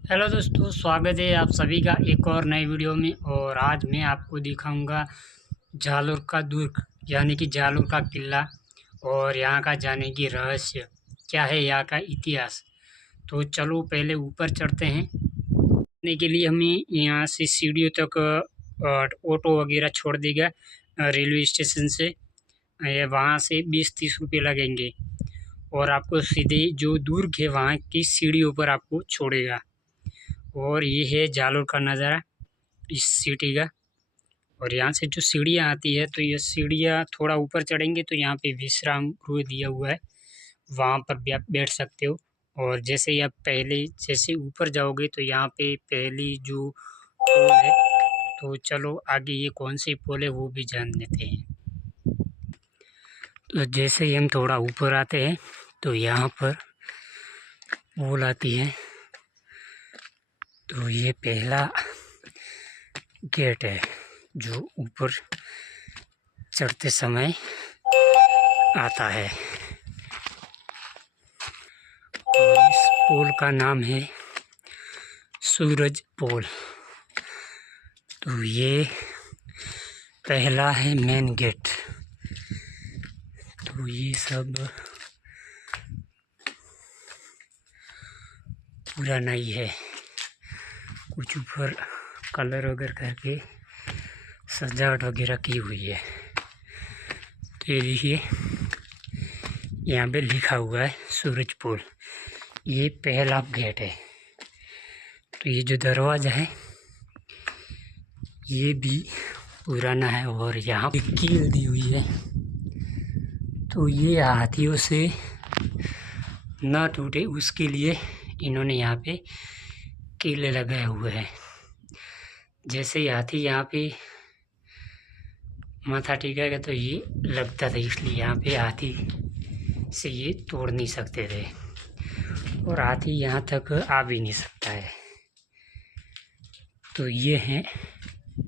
Hello दोस्तों, स्वागत है आप सभी का एक और नए वीडियो में। और आज मैं आपको दिखाऊंगा जालोर का दुर्ग यानी कि जालोर का किला और यहाँ का जाने की रहस्य क्या है, यहाँ का इतिहास। तो चलो पहले ऊपर चढ़ते हैं। जाने के लिए हमें यहाँ से सीढ़ियों तक ऑटो वगैरह छोड़ देगा रेलवे स्टेशन से। वहाँ से 20-30 रुपये लगेंगे और आपको सीधे जो दुर्ग है वहाँ की सीढ़ियों पर आपको छोड़ेगा। और ये है जालोर का नज़ारा इस सिटी का। और यहाँ से जो सीढ़ियाँ आती है तो ये सीढ़ियाँ थोड़ा ऊपर चढ़ेंगे तो यहाँ पे विश्राम गृह दिया हुआ है, वहाँ पर भी आप बैठ सकते हो। और जैसे ही आप जैसे ऊपर जाओगे तो यहाँ पे पहली जो पुल है, तो चलो आगे ये कौन सी पुल है वो भी जान लेते हैं। तो जैसे ही हम थोड़ा ऊपर आते हैं तो यहाँ पर पुल आती है। तो ये पहला गेट है जो ऊपर चढ़ते समय आता है। और इस पुल का नाम है सूरज पुल। तो ये पहला है मेन गेट। तो ये सब पुराना ही है, कुछ ऊपर कलर वगैरह करके सजावट वगैरह की हुई है। तो ये देखिए यहाँ पे लिखा हुआ है सूरज पुल। ये पहला गेट है। तो ये जो दरवाज़ा है ये भी पुराना है और यहाँ पे कील दी हुई है। तो ये हाथियों से ना टूटे उसके लिए इन्होंने यहाँ पे कीले लगाए हुए हैं। जैसे हाथी यहाँ पे माथा टिकाएगा तो ये लगता था, इसलिए यहाँ पे हाथी से ये तोड़ नहीं सकते थे और हाथी यहाँ तक आ भी नहीं सकता है। तो ये है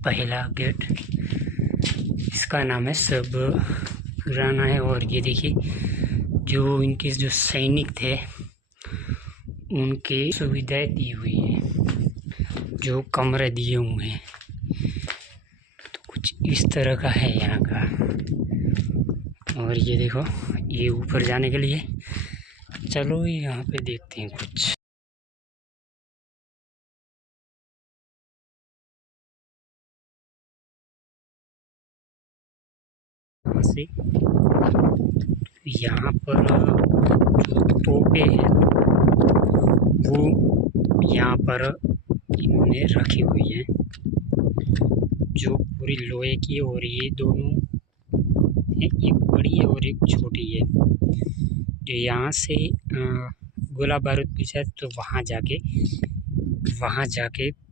पहला गेट, इसका नाम है सब पुराना है। और ये देखिए जो इनके जो सैनिक थे उनके सुविधाएं दी हुई है, जो कमरे दिए हुए हैं। तो कुछ इस तरह का है यहाँ का। और ये देखो ये ऊपर जाने के लिए, चलो यहाँ पे देखते हैं कुछ। से यहाँ पर जो तोपे हैं वो यहाँ पर इन्होंने रखी हुई है, जो पूरी लोहे की। और ये दोनों एक बड़ी है और एक छोटी है। जो यहाँ से गोला बारूद पीछा तो वहाँ जाके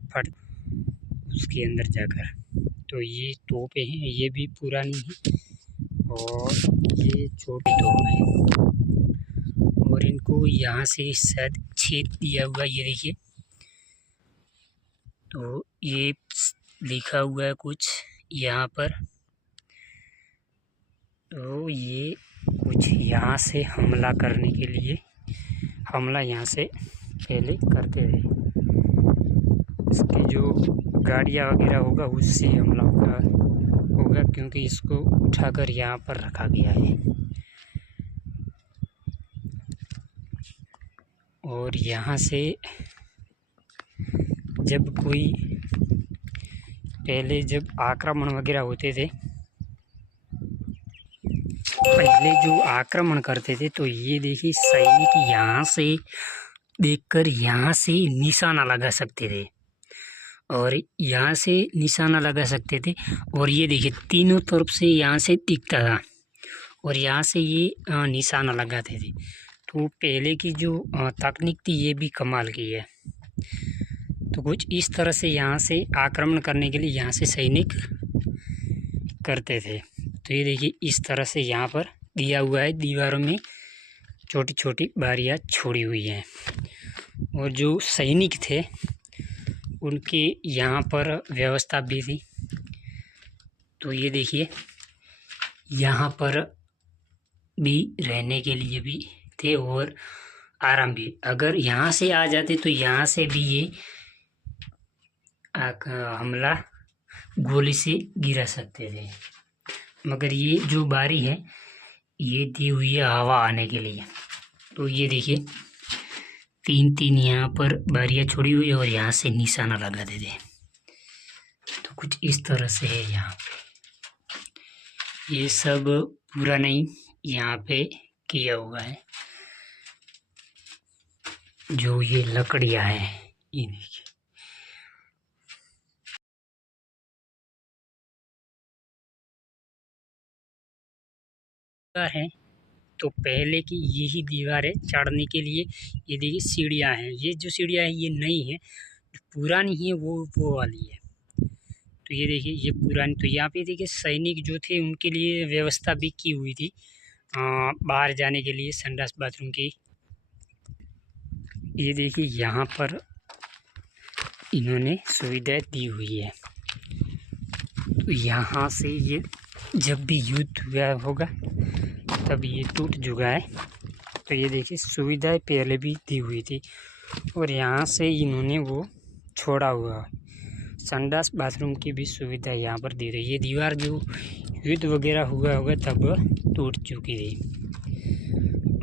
फट उसके अंदर जाकर। तो ये तोपें हैं, ये भी पुरानी है और ये छोटी तोप है। और इनको यहाँ से शायद छेद दिया हुआ, ये देखिए। तो ये लिखा हुआ है कुछ यहाँ पर। तो ये कुछ यहाँ से हमला करने के लिए, हमला यहाँ से पहले करते थे। इसकी जो गाड़ियाँ वगैरह होगा उससे हमला होगा क्योंकि इसको उठाकर यहाँ पर रखा गया है। और यहाँ से जब पहले जब आक्रमण वगैरह होते थे, पहले जो आक्रमण करते थे तो ये देखिए सैनिक यहाँ से देखकर यहाँ से निशाना लगा सकते थे और यहाँ से निशाना लगा सकते थे। और ये देखिए तीनों तरफ से यहाँ से दिखता था और यहाँ से ये निशाना लगाते थे। तो पहले की जो तकनीक थी ये भी कमाल की है। तो कुछ इस तरह से यहाँ से आक्रमण करने के लिए यहाँ से सैनिक करते थे। तो ये देखिए इस तरह से यहाँ पर दिया हुआ है, दीवारों में छोटी छोटी बारियाँ छोड़ी हुई हैं। और जो सैनिक थे उनके यहाँ पर व्यवस्था भी थी। तो ये देखिए यहाँ पर भी रहने के लिए भी थे और आराम भी, अगर यहाँ से आ जाते तो यहाँ से भी ये हमला गोली से गिरा सकते थे, मगर ये जो बारी है ये दी हुई है हवा आने के लिए। तो ये देखिए 3-3 यहाँ पर बारियाँ छोड़ी हुई है और यहाँ से निशाना लगा देते हैं। तो कुछ इस तरह से है यहाँ पे, ये सब पूरा नहीं यहाँ पे किया हुआ है। जो ये लकड़ियाँ हैं ये देखिए, है तो पहले की यही दीवार है चढ़ने के लिए। ये देखिए सीढ़ियाँ हैं, ये जो सीढ़ियाँ हैं ये नई है, पुरानी है वो वाली है। तो ये देखिए ये पुरानी, तो यहाँ पे देखिए सैनिक जो थे उनके लिए व्यवस्था भी की हुई थी बाहर जाने के लिए संडास बाथरूम की। ये देखिए यहाँ पर इन्होंने सुविधाएं दी हुई है। तो यहाँ से ये जब भी युद्ध हुआ होगा तब ये टूट चुका है। तो ये देखिए सुविधाएं पहले भी दी हुई थी और यहाँ से इन्होंने वो छोड़ा हुआ संडास बाथरूम की भी सुविधा यहाँ पर दी रही है। ये दीवार जो युद्ध वगैरह हुआ होगा तब टूट चुकी थी।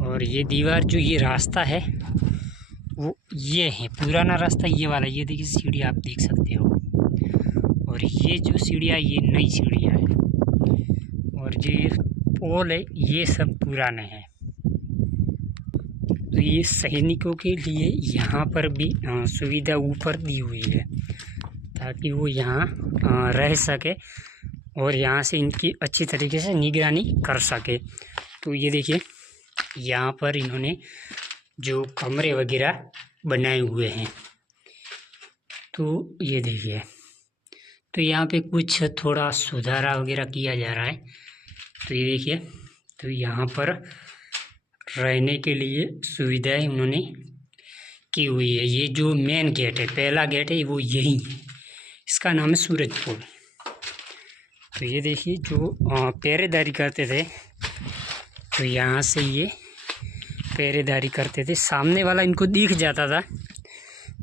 और ये दीवार जो ये रास्ता है वो ये है पुराना रास्ता, ये वाला, ये देखिए सीढ़ी आप देख सकते हो। और ये जो सीढ़ियाँ ये नई सीढ़ियाँ है और ये पोल है ये सब पुराने हैं। तो ये सैनिकों के लिए यहाँ पर भी सुविधा ऊपर दी हुई है ताकि वो यहाँ रह सके और यहाँ से इनकी अच्छी तरीके से निगरानी कर सके। तो ये देखिए यहाँ पर इन्होंने जो कमरे वगैरह बनाए हुए हैं। तो ये देखिए, तो यहाँ पे कुछ थोड़ा सुधारा वगैरह किया जा रहा है। तो ये देखिए, तो यहाँ पर रहने के लिए सुविधाएं उन्होंने की हुई है। ये जो मेन गेट है, पहला गेट है वो यही है, इसका नाम है सूरज पोल। तो ये देखिए जो पहरेदारी करते थे तो यहाँ से ये पहरेदारी करते थे, सामने वाला इनको दिख जाता था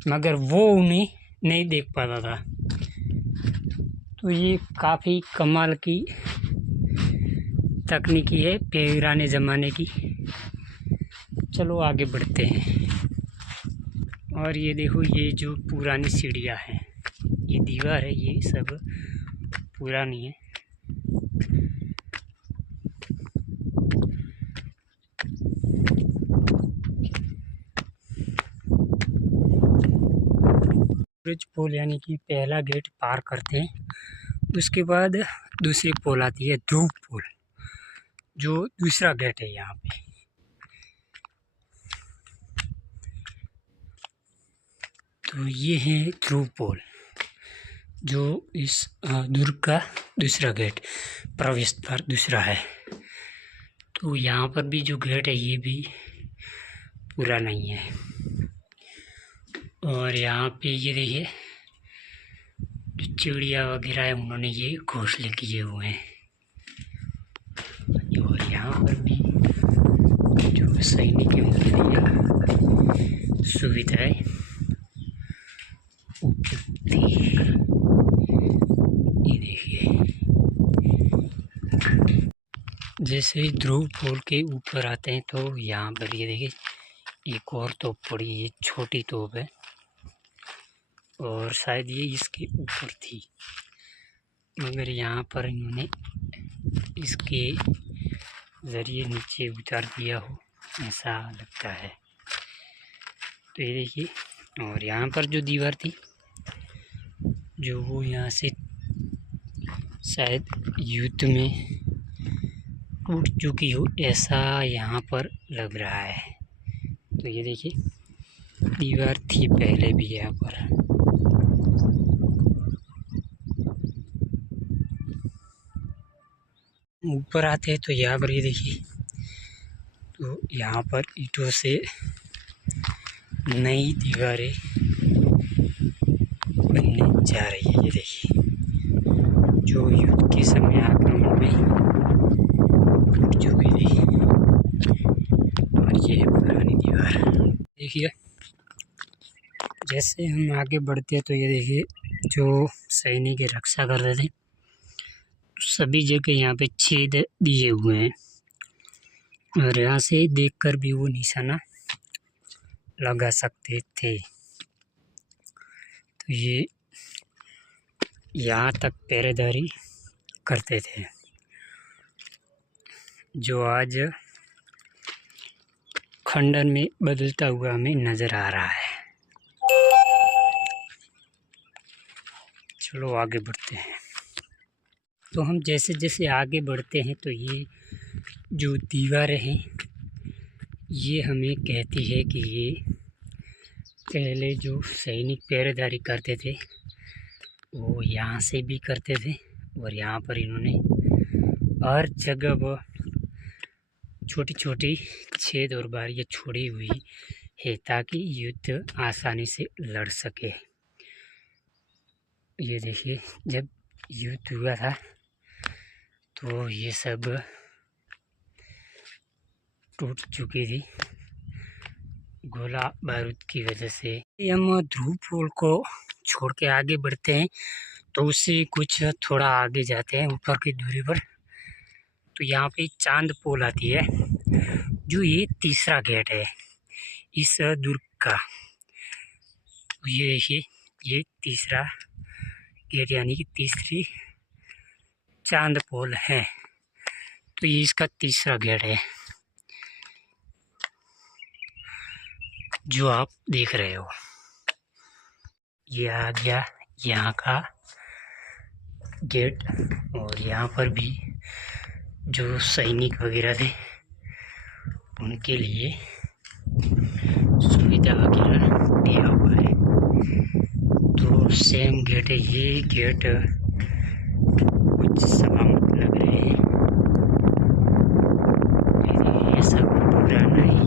मगर वो उन्हें नहीं देख पाता था। तो ये काफ़ी कमाल की तकनीकी है पुराने ज़माने की। चलो आगे बढ़ते हैं। और ये देखो ये जो पुरानी सीढ़ियाँ हैं, ये दीवार है, ये सब पुरानी है। सूरज पोल यानी कि पहला गेट पार करते हैं, उसके बाद दूसरी पोल आती है ध्रुव पोल, जो दूसरा गेट है यहाँ पे। तो ये है ध्रुव पोल जो इस दुर्ग का दूसरा गेट, प्रवेश द्वार दूसरा है। तो यहाँ पर भी जो गेट है ये भी पूरा नहीं है। और यहाँ पे ये देखिए जो चिड़िया वगैरह है उन्होंने ये घोंसले किए हुए हैं। और यहाँ पर भी जो सैनिक है उनके लिए सुविधाएं उपयुक्त थी। ये देखिए जैसे ही ध्रुव पोल के ऊपर आते हैं तो यहाँ पर ये देखिए एक और तोप पड़ी, ये छोटी तोप है और शायद ये इसके ऊपर थी, मगर यहाँ पर इन्होंने इसके ज़रिए नीचे उतार दिया हो ऐसा लगता है। तो ये देखिए, और यहाँ पर जो दीवार थी जो वो यहाँ से शायद युद्ध में टूट चुकी हो ऐसा यहाँ पर लग रहा है। तो ये देखिए दीवार थी पहले भी यहाँ पर। ऊपर आते हैं तो यहाँ पर ये देखिए, तो यहाँ पर ईंटों से नई दीवारें बनने जा रही है। ये देखिए जो युद्ध के समय आक्रमण में टूट चुकी थी और ये पुरानी दीवार। देखिए जैसे हम आगे बढ़ते हैं तो ये देखिए जो सैनिक की रक्षा कर रहे थे सभी जगह यहाँ पे छेद दिए हुए हैं और यहाँ से देखकर भी वो निशाना लगा सकते थे। तो ये यहाँ तक पहरेदारी करते थे जो आज खंडन में बदलता हुआ हमें नज़र आ रहा है। चलो आगे बढ़ते हैं। तो हम जैसे जैसे आगे बढ़ते हैं तो ये जो दीवारें हैं ये हमें कहती है कि ये पहले जो सैनिक पहरेदारी करते थे वो यहाँ से भी करते थे और यहाँ पर इन्होंने हर जगह वो छोटी छोटी छेद और बारियाँ छोड़ी हुई है ताकि युद्ध आसानी से लड़ सके। ये देखिए जब युद्ध हुआ था तो ये सब टूट चुकी थी गोला बारूद की वजह से। हम ध्रुव पोल को छोड़ के आगे बढ़ते हैं तो उससे कुछ थोड़ा आगे जाते हैं ऊपर की दूरी पर तो यहाँ पे चांद पोल आती है जो ये तीसरा गेट है इस दुर्ग का। ये देखिए ये तीसरा गेट यानी कि तीसरी चांद पोल है तो ये इसका तीसरा गेट है जो आप देख रहे हो। ये आ गया यहाँ का गेट और यहाँ पर भी जो सैनिक वगैरह थे उनके लिए सुविधा वगैरह दिया हुआ है। तो सेम गेट है ये गेट कुछ सलामत लग रहे हैं। ये सब पुराना ही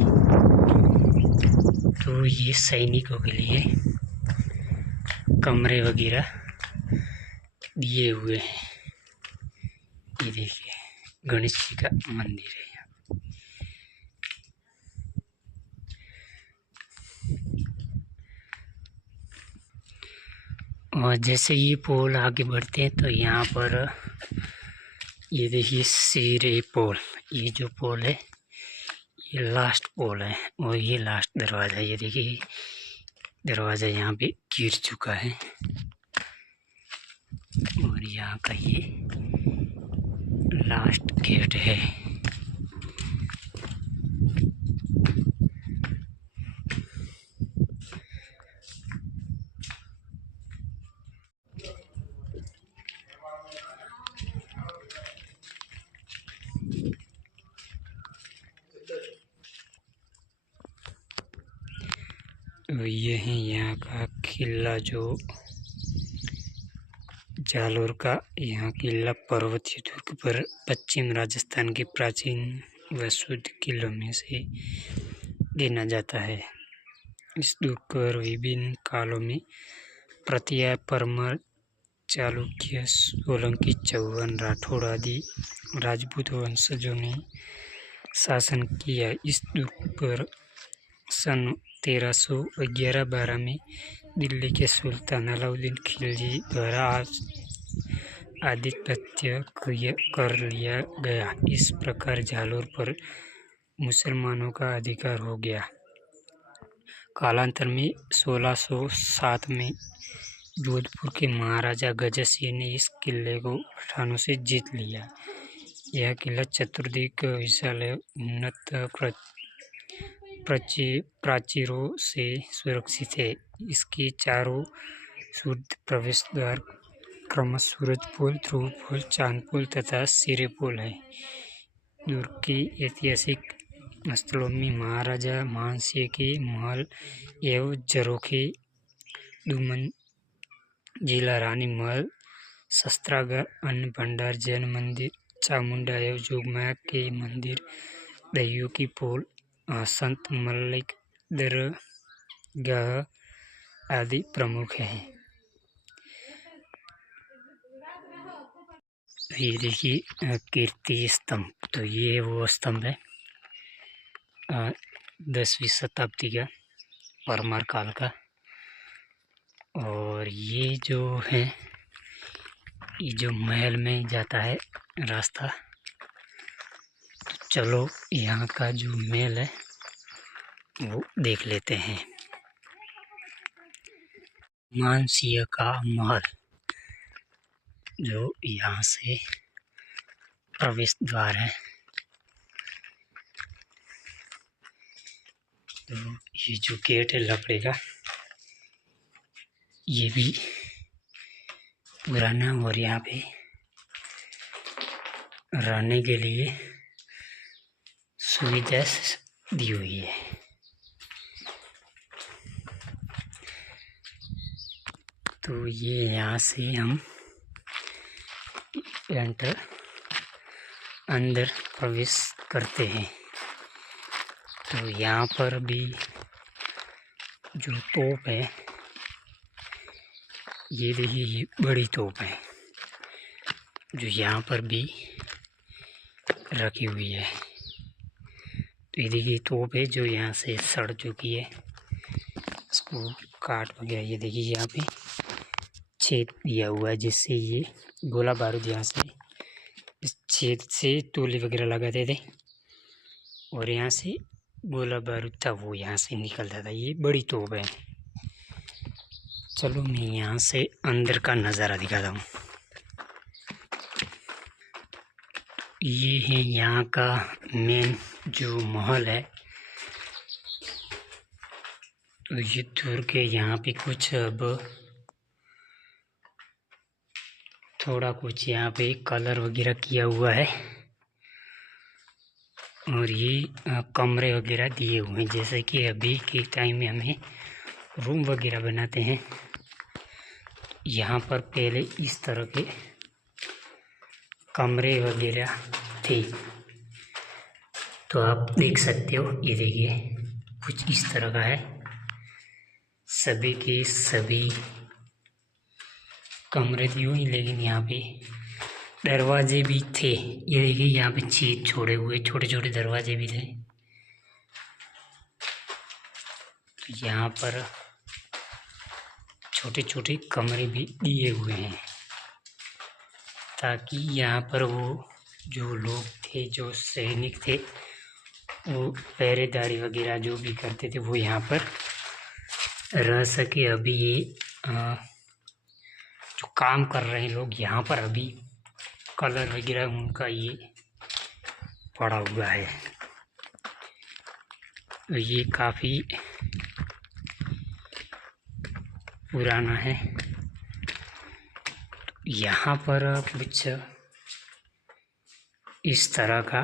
तो ये सैनिकों के लिए कमरे वगैरह दिए हुए हैं। ये देखिए गणेश जी का मंदिर है यहाँ। और जैसे ये पोल आगे बढ़ते हैं तो यहाँ पर ये देखिए सिरे पोल ये जो पोल है ये लास्ट पोल है और ये लास्ट दरवाज़ा है। ये देखिए दरवाज़ा यहाँ पे गिर चुका है और यहाँ का ये लास्ट गेट है। तो ये है यहाँ का किला जो जालोर का यहाँ किला पर्वतीय दुर्ग पर पश्चिम राजस्थान के प्राचीन व शुद्ध किलों में से गिना जाता है। इस दुर्ग पर विभिन्न कालों में प्रतिया परमार चालुक्य सोलंकी चौहान राठौड़ आदि राजपूत वंशजों ने शासन किया। इस दुर्ग पर सन 1311-12 में दिल्ली के सुल्तान अलाउद्दीन खिलजी द्वारा आधिपत्य कर लिया गया। इस प्रकार जालोर पर मुसलमानों का अधिकार हो गया। कालांतर में 1607 में जोधपुर के महाराजा गजर सिंह ने इस किले को पठानों से जीत लिया। यह किला चतुर्दिक विशाल उन्नत प्राचीरों से सुरक्षित है। इसके चारों शुद्ध प्रवेश द्वार क्रमश सूरज पोल, ध्रुव पोल, चांद पोल तथा सिरे पोल है। दुर्ग के ऐतिहासिक स्थलों में महाराजा मानसिंह के महल एवं झरोखे, दुमंजिला रानी महल, शस्त्रागार, अन्न भंडार, जैन मंदिर, चामुंडा एवं जोगमाया के मंदिर, दहियों की पोल, संत मल्लिक दरगाह आदि प्रमुख हैं। ये देखिए कीर्ति स्तंभ, तो ये वो स्तंभ है 10वीं शताब्दी का परमार काल का। और ये जो है, ये जो महल में जाता है रास्ता, तो चलो यहाँ का जो महल है वो देख लेते हैं। मानसिंह का महल, जो यहाँ से प्रवेश द्वार है। तो ये जो गेट है लकड़ी का, ये भी पुराना, और यहाँ पे रहने के लिए सुविधा दी हुई है। तो ये यहाँ से हम अंदर प्रवेश करते हैं। तो यहाँ पर भी जो तोप है, ये देखिए, ये बड़ी तोप है जो यहाँ पर भी रखी हुई है। तो ये देखिए तोप है जो यहाँ से सड़ चुकी है, इसको काट वगैरह, ये देखिए यहाँ पे छेद दिया हुआ है जिससे ये गोला बारूद यहाँ से इस छेद से गोली वगैरह लगाते थे, और यहाँ से गोला बारूद था वो यहाँ से निकलता था। ये बड़ी तोप है। चलो मैं यहाँ से अंदर का नज़ारा दिखाता हूँ। ये है यहाँ का मेन जो महल है। तो ये दूर के यहाँ पे कुछ अब थोड़ा कुछ यहाँ पे कलर वगैरह किया हुआ है, और ये कमरे वगैरह दिए हुए हैं, जैसे कि अभी के टाइम में हमें रूम वगैरह बनाते हैं। यहाँ पर पहले इस तरह के कमरे वगैरह थे। तो आप देख सकते हो, ये देखिए कुछ इस तरह का है। सभी के सभी कमरे दिए हुए, लेकिन यहाँ पे दरवाजे भी थे। ये देखिए यहाँ पे छेद छोड़े हुए छोटे छोटे दरवाजे भी थे। तो यहाँ पर छोटे छोटे कमरे भी दिए हुए हैं, ताकि यहाँ पर वो जो लोग थे, जो सैनिक थे, वो पहरेदारी वगैरह जो भी करते थे वो यहाँ पर रह सके। अभी ये जो काम कर रहे हैं लोग यहाँ पर, अभी कलर वगैरह उनका ये पड़ा हुआ है। तो ये काफ़ी पुराना है। यहाँ पर कुछ इस तरह का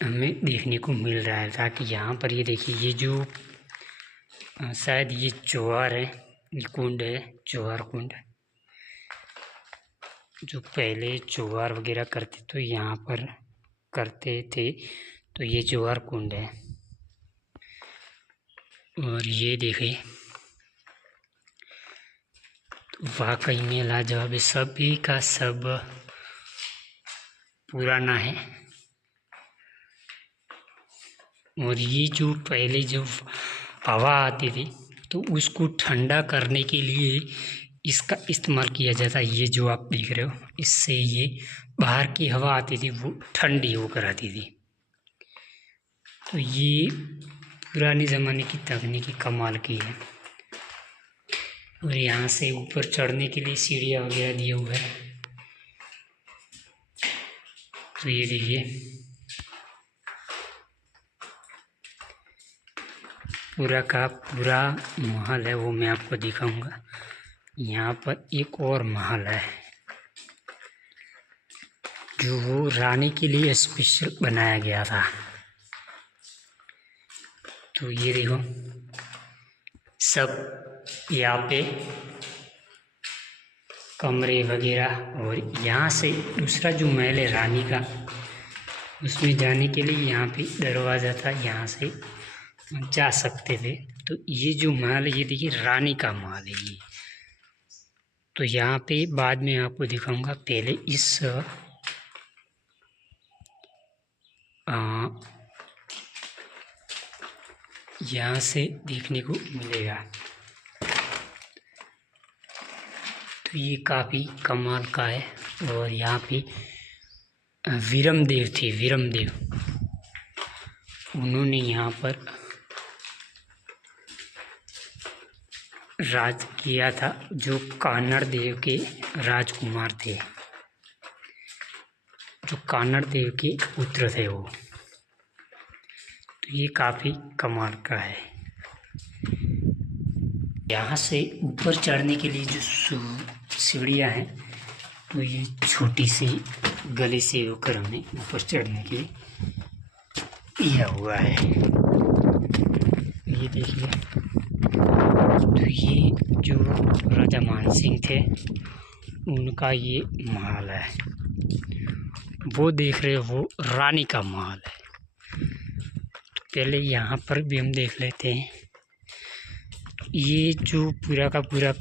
हमें देखने को मिल रहा है, ताकि यहाँ पर ये देखिए, ये जो शायद ये चौहार है, ये कुंड है, चौहार कुंड, जो पहले चौहार वगैरह करते तो यहाँ पर करते थे। तो ये चौहार कुंड है। और ये देखे तो वाकई में लाजवाब है, सभी का सब पुराना है। और ये जो पहले जो हवा आती थी, तो उसको ठंडा करने के लिए इसका इस्तेमाल किया जाता है। ये जो आप देख रहे हो, इससे ये बाहर की हवा आती थी वो ठंडी होकर आती थी। तो ये पुराने ज़माने की तकनीकी कमाल की है। और यहाँ से ऊपर चढ़ने के लिए सीढ़ियाँ वगैरह दिए हुए हैं। तो ये देखिए पूरा का पूरा महल है, वो मैं आपको दिखाऊंगा। यहाँ पर एक और महल है जो वो रानी के लिए स्पेशल बनाया गया था। तो ये देखो सब यहाँ पे कमरे वगैरह, और यहाँ से दूसरा जो महल है रानी का, उसमें जाने के लिए यहाँ पे दरवाज़ा था, यहाँ से जा सकते थे। तो ये जो महल है, ये देखिए रानी का महल है ये। तो यहाँ पे बाद में आपको दिखाऊंगा। पहले इस यहाँ से देखने को मिलेगा। तो ये काफ़ी कमाल का है। और यहाँ पे वीरमदेव थे, वीरमदेव, उन्होंने यहाँ पर राज किया था, जो कान्हड़ देव के राजकुमार थे, जो कान्हड़ देव के पुत्र थे वो। तो ये काफ़ी कमाल का है। यहाँ से ऊपर चढ़ने के लिए जो सीढ़ियाँ हैं, तो ये छोटी सी गली से होकर हमें ऊपर चढ़ने के लिए किया हुआ है। ये देखिए, तो ये जो राजा मानसिंह थे उनका ये महल है। वो देख रहे हो, वो रानी का महल है। तो पहले यहाँ पर भी हम देख लेते हैं। ये जो पूरा का पूरा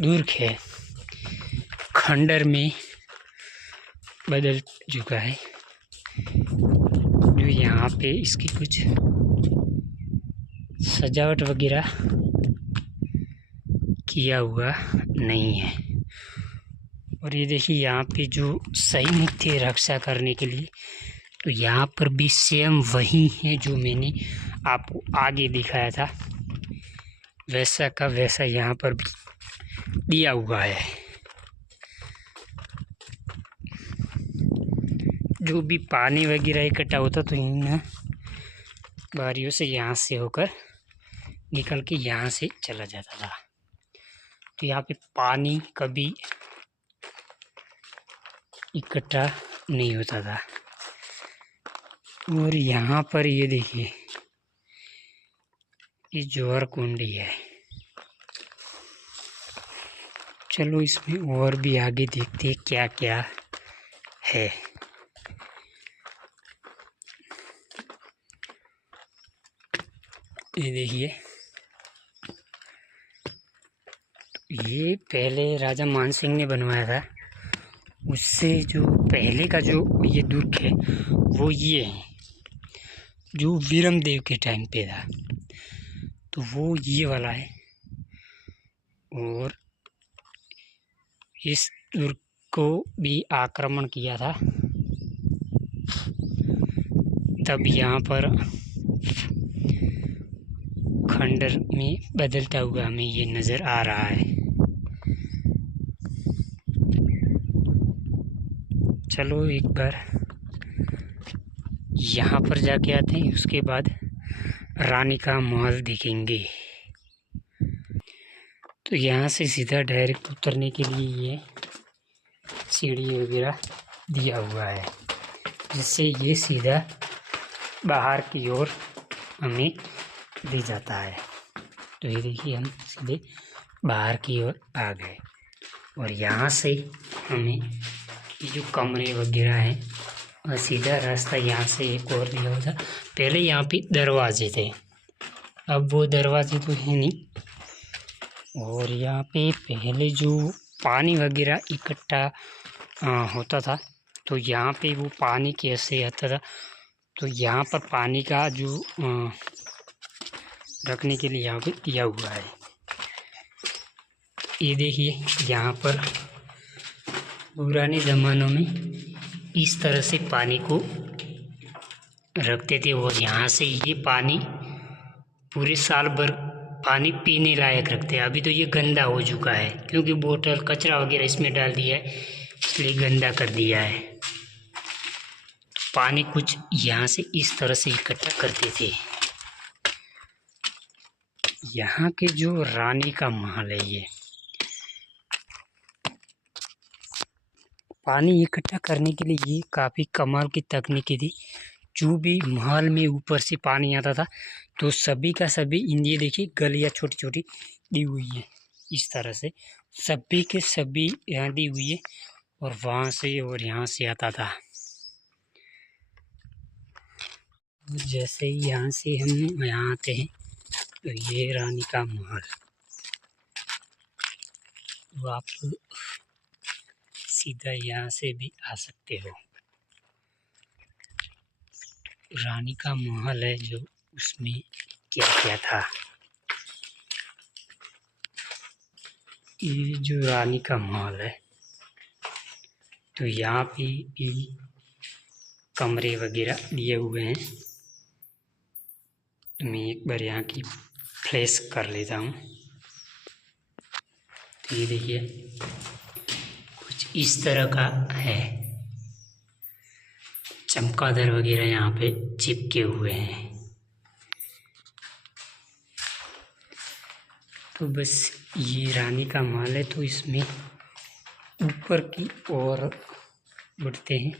दुर्ग है खंडर में बदल चुका है। जो यहाँ पे इसकी कुछ सजावट वगैरह किया हुआ नहीं है। और ये देखिए, यहाँ पे जो सैनिक थे रक्षा करने के लिए, तो यहाँ पर भी सेम वही है जो मैंने आपको आगे दिखाया था, वैसा का वैसा यहाँ पर भी दिया हुआ है। जो भी पानी वगैरह इकट्ठा होता तो इन बारियों से यहाँ से होकर निकल के यहाँ से चला जाता था। तो यहाँ पे पानी कभी इकट्ठा नहीं होता था। और यहाँ पर ये देखिए, ये जौहर कुंडी है। चलो इसमें और भी आगे देखते हैं क्या क्या है। ये देखिए, ये पहले राजा मानसिंह ने बनवाया था। उससे जो पहले का जो ये दुर्ग है वो ये है, जो वीरमदेव के टाइम पे था, तो वो ये वाला है। और इस दुर्ग को भी आक्रमण किया था, तब यहाँ पर खंडर में बदलता हुआ हमें ये नज़र आ रहा है। चलो एक बार यहाँ पर जाके आते हैं, उसके बाद रानी का महल देखेंगे। तो यहाँ से सीधा डायरेक्ट उतरने के लिए ये सीढ़ी वगैरह दिया हुआ है, जिससे ये सीधा बाहर की ओर हमें ले जाता है। तो ये देखिए, हम सीधे बाहर की ओर आ गए। और यहाँ से हमें ये जो कमरे वगैरह हैं, और सीधा रास्ता यहाँ से एक और दिया हुआ था। पहले यहाँ पे दरवाजे थे, अब वो दरवाजे तो है नहीं। और यहाँ पे पहले जो पानी वगैरह इकट्ठा होता था, तो यहाँ पे वो पानी कैसे आता था, तो यहाँ पर पानी का जो रखने के लिए यहाँ पे दिया हुआ है। ये देखिए, यहाँ पर पुराने ज़मानों में इस तरह से पानी को रखते थे। और यहाँ से ये पानी पूरे साल भर पानी पीने लायक रखते हैं। अभी तो ये गंदा हो चुका है, क्योंकि बोतल कचरा वगैरह इसमें डाल दिया है, इसलिए गंदा कर दिया है। पानी कुछ यहाँ से इस तरह से इकट्ठा करते थे। यहाँ के जो रानी का महल है, ये पानी इकट्ठा करने के लिए ये काफ़ी कमाल की तकनीकी थी। जो भी महल में ऊपर से पानी आता था, तो सभी का सभी ये देखिए गलियाँ छोटी छोटी दी हुई है, इस तरह से सभी के सभी यहाँ दी हुई है। और वहाँ से और यहाँ से आता था। जैसे ही यहाँ से हम यहाँ आते हैं, तो ये रानी का महल, तो आप सीधा यहाँ से भी आ सकते हो। रानी का महल है जो, उसमें क्या क्या था। ये जो रानी का महल है, तो यहाँ पे भी कमरे वगैरह दिए हुए हैं। तो मैं एक बार यहाँ की फ्लैश कर लेता हूँ। तो ये देखिए कुछ इस तरह का है, चमगादड़ वगैरह यहाँ पे चिपके हुए हैं। तो बस ये रानी का महल है। तो इसमें ऊपर की ओर बढ़ते हैं।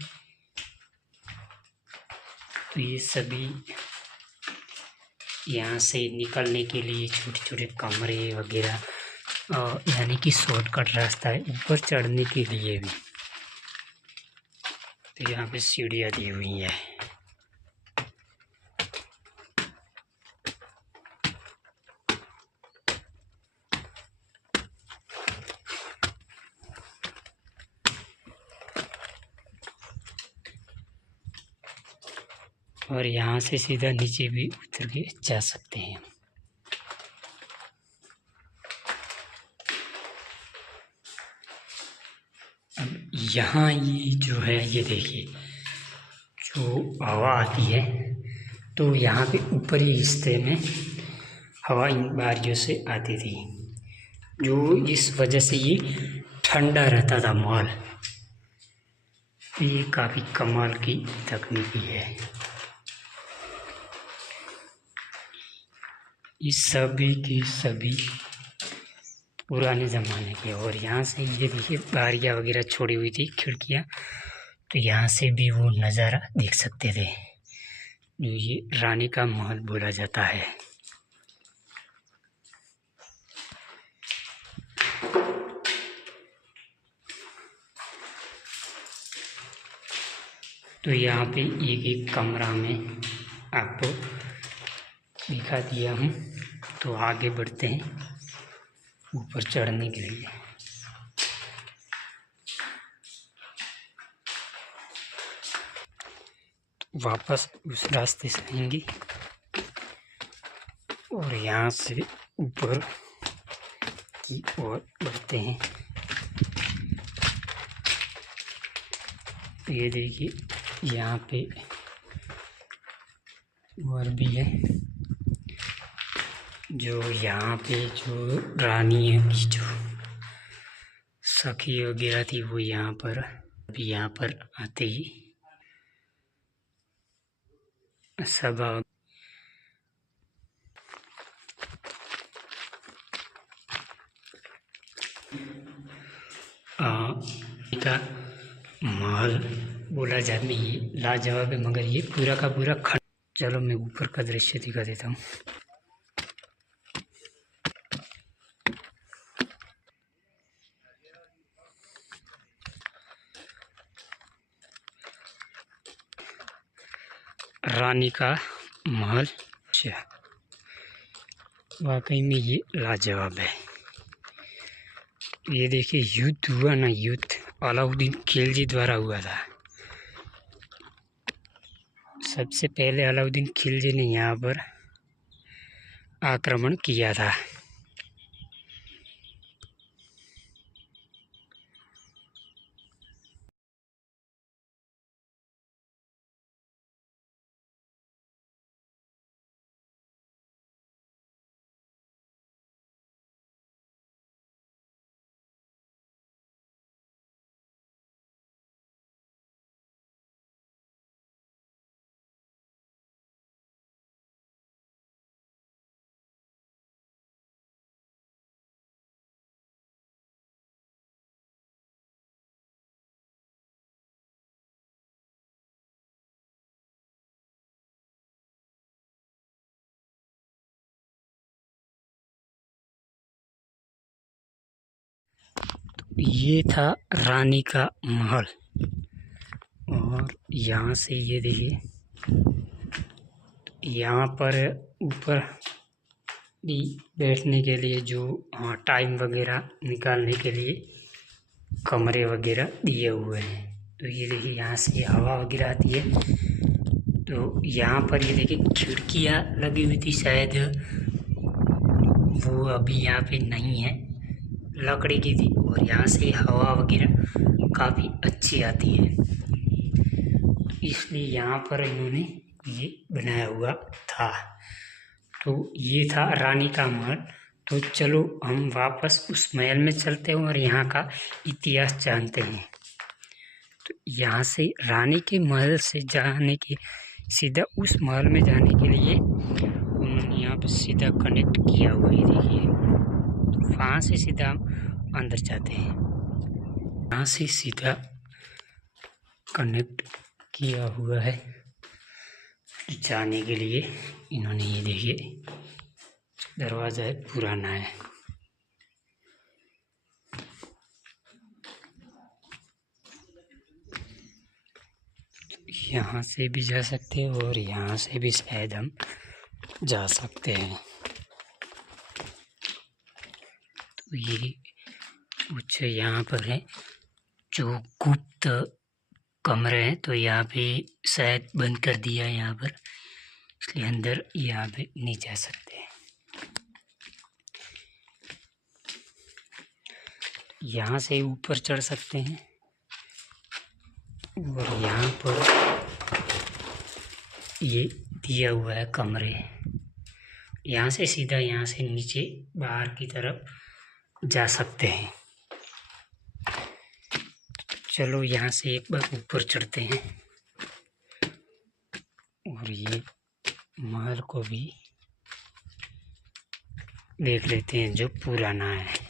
तो ये सभी यहाँ से निकलने के लिए छोटे छोटे कमरे वगैरह, यानी कि शॉर्टकट रास्ता है ऊपर चढ़ने के लिए भी। तो यहाँ पे सीढ़ियाँ दी हुई है। और यहाँ से सीधा नीचे भी उतर के जा सकते हैं। अब यहाँ ये जो है, ये देखिए जो हवा आती है, तो यहाँ पे ऊपरी हिस्से में हवा इन बारियों से आती थी, जो इस वजह से ये ठंडा रहता था महल। ये काफ़ी कमाल की तकनीकी है। ये सभी की सभी पुराने ज़माने के। और यहाँ से ये देखिए बारियाँ वगैरह छोड़ी हुई थी, खिड़कियाँ, तो यहाँ से भी वो नज़ारा देख सकते थे, जो ये रानी का महल बोला जाता है। तो यहाँ पे एक एक कमरा में आपको दिखा दिया हूँ। तो आगे बढ़ते हैं ऊपर चढ़ने के लिए। वापस उस रास्ते से आएंगे और यहाँ से ऊपर की ओर बढ़ते हैं। तो ये देखिए यहाँ पे और भी है, जो यहाँ पे जो रानी की जो सखी वगैरह थी वो यहाँ पर अभी यहाँ पर आते ही सभा का महल बोला जाता है। ये लाजवाब है, मगर ये पूरा का पूरा खंड। चलो मैं ऊपर का दृश्य दिखा देता हूँ। रानी का महल वाकई में ये लाजवाब है। ये देखिए युद्ध हुआ ना, युद्ध अलाउद्दीन खिलजी द्वारा हुआ था। सबसे पहले अलाउद्दीन खिलजी ने यहाँ पर आक्रमण किया था। ये था रानी का महल। और यहाँ से ये देखिए, यहाँ पर ऊपर भी बैठने के लिए जो टाइम वगैरह निकालने के लिए कमरे वगैरह दिए हुए हैं। तो ये देखिए यहाँ से हवा वगैरह आती है, तो तो यहाँ पर ये देखिए खिड़कियाँ लगी हुई थी, शायद वो अभी यहाँ पे नहीं है, लकड़ी की थी और यहाँ से हवा वगैरह काफ़ी अच्छी आती है, इसलिए यहाँ पर इन्होंने ये बनाया हुआ था। तो ये था रानी का महल। तो चलो हम वापस उस महल में चलते हैं और यहाँ का इतिहास जानते हैं। तो यहाँ से रानी के महल से जाने के सीधा उस महल में जाने के लिए उन्होंने यहाँ पर सीधा कनेक्ट किया हुआ है, देखिए। तो वहाँ से सीधा हम अंदर जाते हैं, यहाँ से सीधा कनेक्ट किया हुआ है जाने के लिए इन्होंने। ये देखिए दरवाज़ा है, पुराना है। यहाँ से भी जा सकते हैं और यहाँ से भी शायद हम जा सकते हैं। तो ये कुछ यहाँ पर है जो गुप्त कमरे हैं, तो यहाँ पे शायद बंद कर दिया है यहाँ पर, इसलिए अंदर यहाँ पे नहीं जा सकते। यहाँ से ऊपर चढ़ सकते हैं और यहाँ पर ये दिया हुआ है कमरे, यहाँ से सीधा यहाँ से नीचे बाहर की तरफ जा सकते हैं। चलो यहाँ से एक बार ऊपर चढ़ते हैं और ये महल को भी देख लेते हैं जो पुराना है।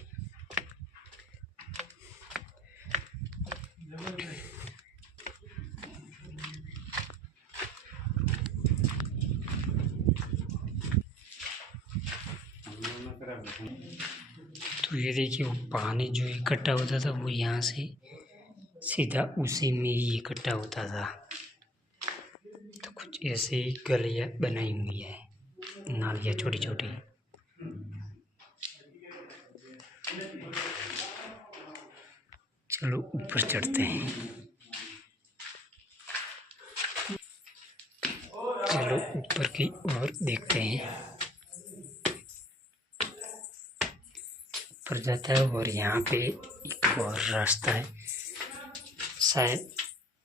तो ये देखिए वो पानी जो इकट्ठा होता था वो यहाँ से सीधा उसी में ही इकट्ठा होता था। तो कुछ ऐसे ही गलियाँ बनाई हुई है, नालियाँ छोटी छोटी। चलो ऊपर चढ़ते हैं। चलो ऊपर की ओर देखते हैं। ऊपर जाता है और यहाँ पे एक और रास्ता है, शायद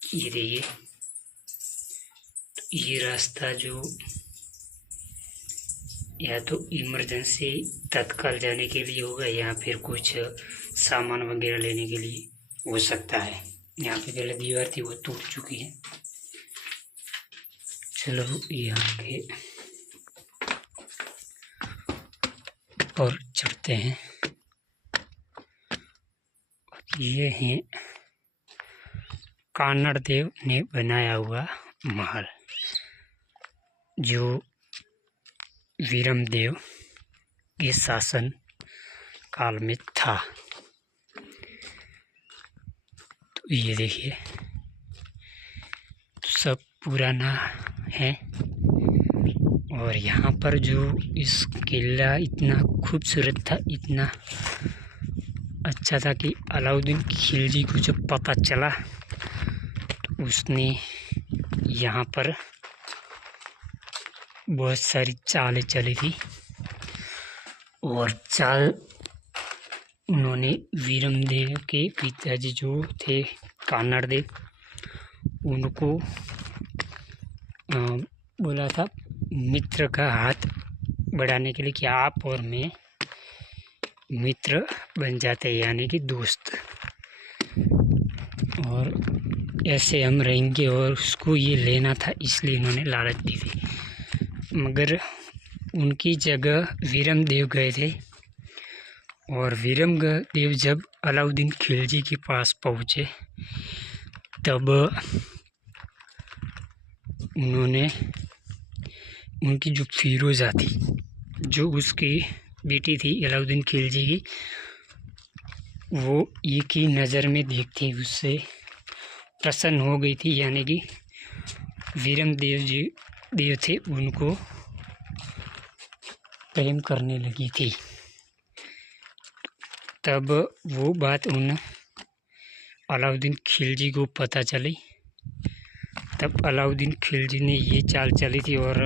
ये देखिए। ये रास्ता जो या तो इमरजेंसी तत्काल जाने के लिए होगा या फिर कुछ सामान वगैरह लेने के लिए हो सकता है। यहाँ पे पहले दीवार थी वो टूट चुकी है। चलो यहाँ पे और चढ़ते हैं। ये है कान्हड़ देव ने बनाया हुआ महल, जो वीरम देव के शासन काल में था। तो ये देखिए सब पुराना है। और यहाँ पर जो इस किला इतना खूबसूरत था, इतना अच्छा था कि अलाउद्दीन खिलजी को जब पता चला तो उसने यहाँ पर बहुत सारी चालें चली थी और चाल उन्होंने वीरम देव के पिताजी जो थे कान्हड़ देव, उनको बोला था मित्र का हाथ बढ़ाने के लिए कि आप और मैं मित्र बन जाते, यानी कि दोस्त, और ऐसे हम रहेंगे। और उसको ये लेना था, इसलिए इन्होंने लालच दी थी। मगर उनकी जगह वीरम देव गए थे और वीरम देव जब अलाउद्दीन खिलजी के पास पहुँचे तब उन्होंने उनकी जो फिरोज़ा थी, जो उसकी बेटी थी अलाउद्दीन खिलजी की, वो एक ही नज़र में देखते उससे प्रसन्न हो गई थी, यानी कि वीरम देव थे उनको प्रेम करने लगी थी। तब वो बात उन अलाउद्दीन खिलजी को पता चली तब अलाउद्दीन खिलजी ने ये चाल चली थी और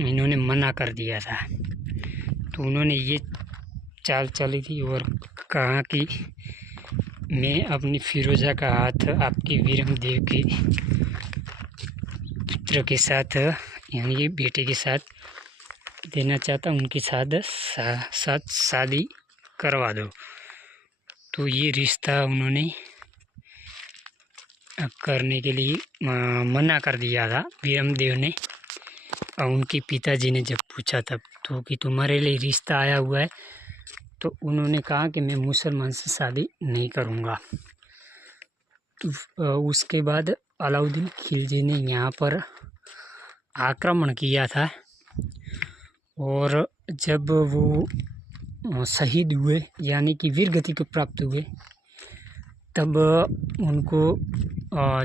इन्होंने मना कर दिया था। तो उन्होंने ये चाल चली थी और कहा कि मैं अपनी फिरोज़ा का हाथ आपके वीरमदेव के पुत्र के साथ यानी कि बेटे के साथ देना चाहता, उनके साथ शादी करवा दो। तो ये रिश्ता उन्होंने करने के लिए मना कर दिया था वीरमदेव ने। और उनके पिताजी ने जब पूछा तब तो कि तुम्हारे लिए रिश्ता आया हुआ है, तो उन्होंने कहा कि मैं मुसलमान से शादी नहीं करूँगा। तो उसके बाद अलाउद्दीन खिलजी ने यहाँ पर आक्रमण किया था और जब वो शहीद हुए यानी कि वीरगति को प्राप्त हुए, तब उनको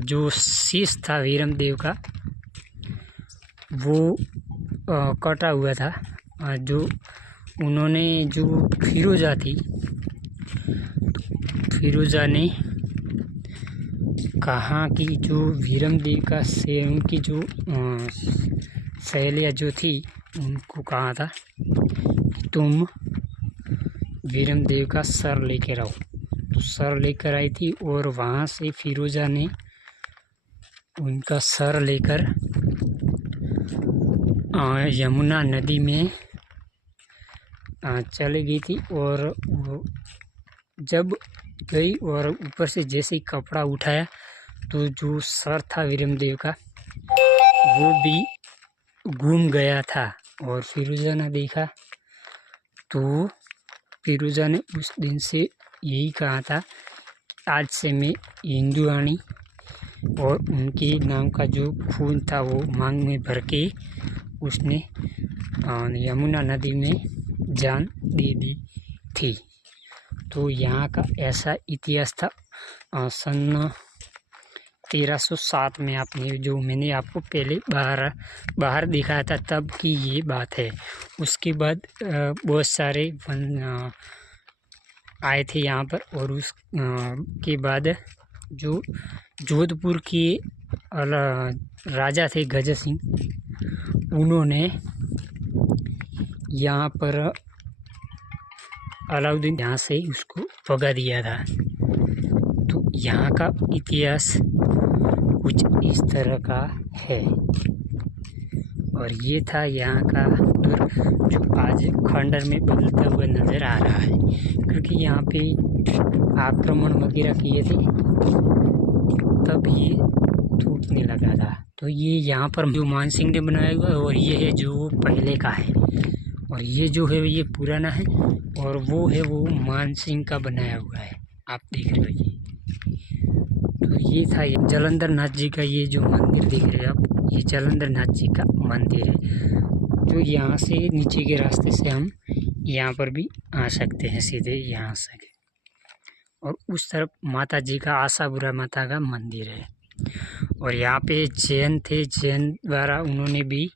जो शीश था वीरमदेव का वो कटा हुआ था। जो उन्होंने जो फिरोज़ा थी, फिरोज़ा ने कहा कि जो वीरमदेव का से उनकी जो सहेलियाँ जो थी उनको कहा था तुम वीरमदेव का सर लेकर आओ। तो सर लेकर आई थी और वहाँ से फिरोज़ा ने उनका सर लेकर यमुना नदी में चली गई थी। और वो जब गई और ऊपर से जैसे ही कपड़ा उठाया तो जो सर था वीरमदेव का वो भी घूम गया था। और फिरोज़ा ने देखा तो फिरोज़ा ने उस दिन से यही कहा था आज से मैं हिंदुआनी, और उनके नाम का जो खून था वो मांग में भर के उसने यमुना नदी में जान दे दी थी। तो यहाँ का ऐसा इतिहास था। सन 1307 में आपने जो मैंने आपको पहले बाहर दिखाया था तब की ये बात है। उसके बाद बहुत सारे आए थे यहाँ पर, और उस के बाद जो जोधपुर के राजा थे गजर सिंह, उन्होंने यहाँ पर अलाउद्दीन यहाँ से उसको भगा दिया था। तो यहाँ का इतिहास कुछ इस तरह का है। और ये था यहाँ का दुर्ग जो आज खंडर में बदलता हुआ नज़र आ रहा है, क्योंकि यहाँ पे आक्रमण वगैरह किए थे तब ये टूटने लगा था। तो ये यहाँ पर जो मान सिंह ने बनाया हुआ है, और ये है जो पहले का है, और ये जो है ये पुराना है, और वो है वो मान सिंह का बनाया हुआ है, आप देख रहे हो ये। तो ये था ये जालंधर नाथ जी का ये जो मंदिर देख रहे हैं आप, ये जालंधर नाथ जी का मंदिर है। जो यहाँ से नीचे के रास्ते से हम यहाँ पर भी आ सकते हैं सीधे यहाँ से। और उस तरफ माता जी का आशापुरा माता का मंदिर है। और यहाँ पे जैन थे, जैन द्वारा उन्होंने भी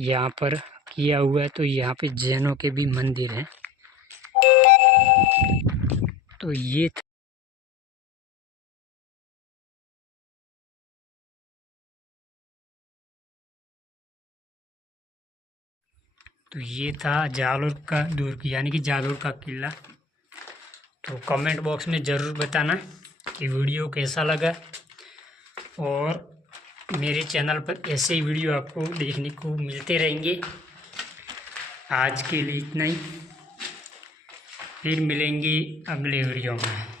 यहाँ पर किया हुआ है, तो यहाँ पे जैनों के भी मंदिर हैं। तो ये था जालोर का दुर्ग यानी कि जालोर का किला। तो कमेंट बॉक्स में ज़रूर बताना कि वीडियो कैसा लगा, और मेरे चैनल पर ऐसे ही वीडियो आपको देखने को मिलते रहेंगे। आज के लिए इतना ही, फिर मिलेंगे अगले वीडियो में।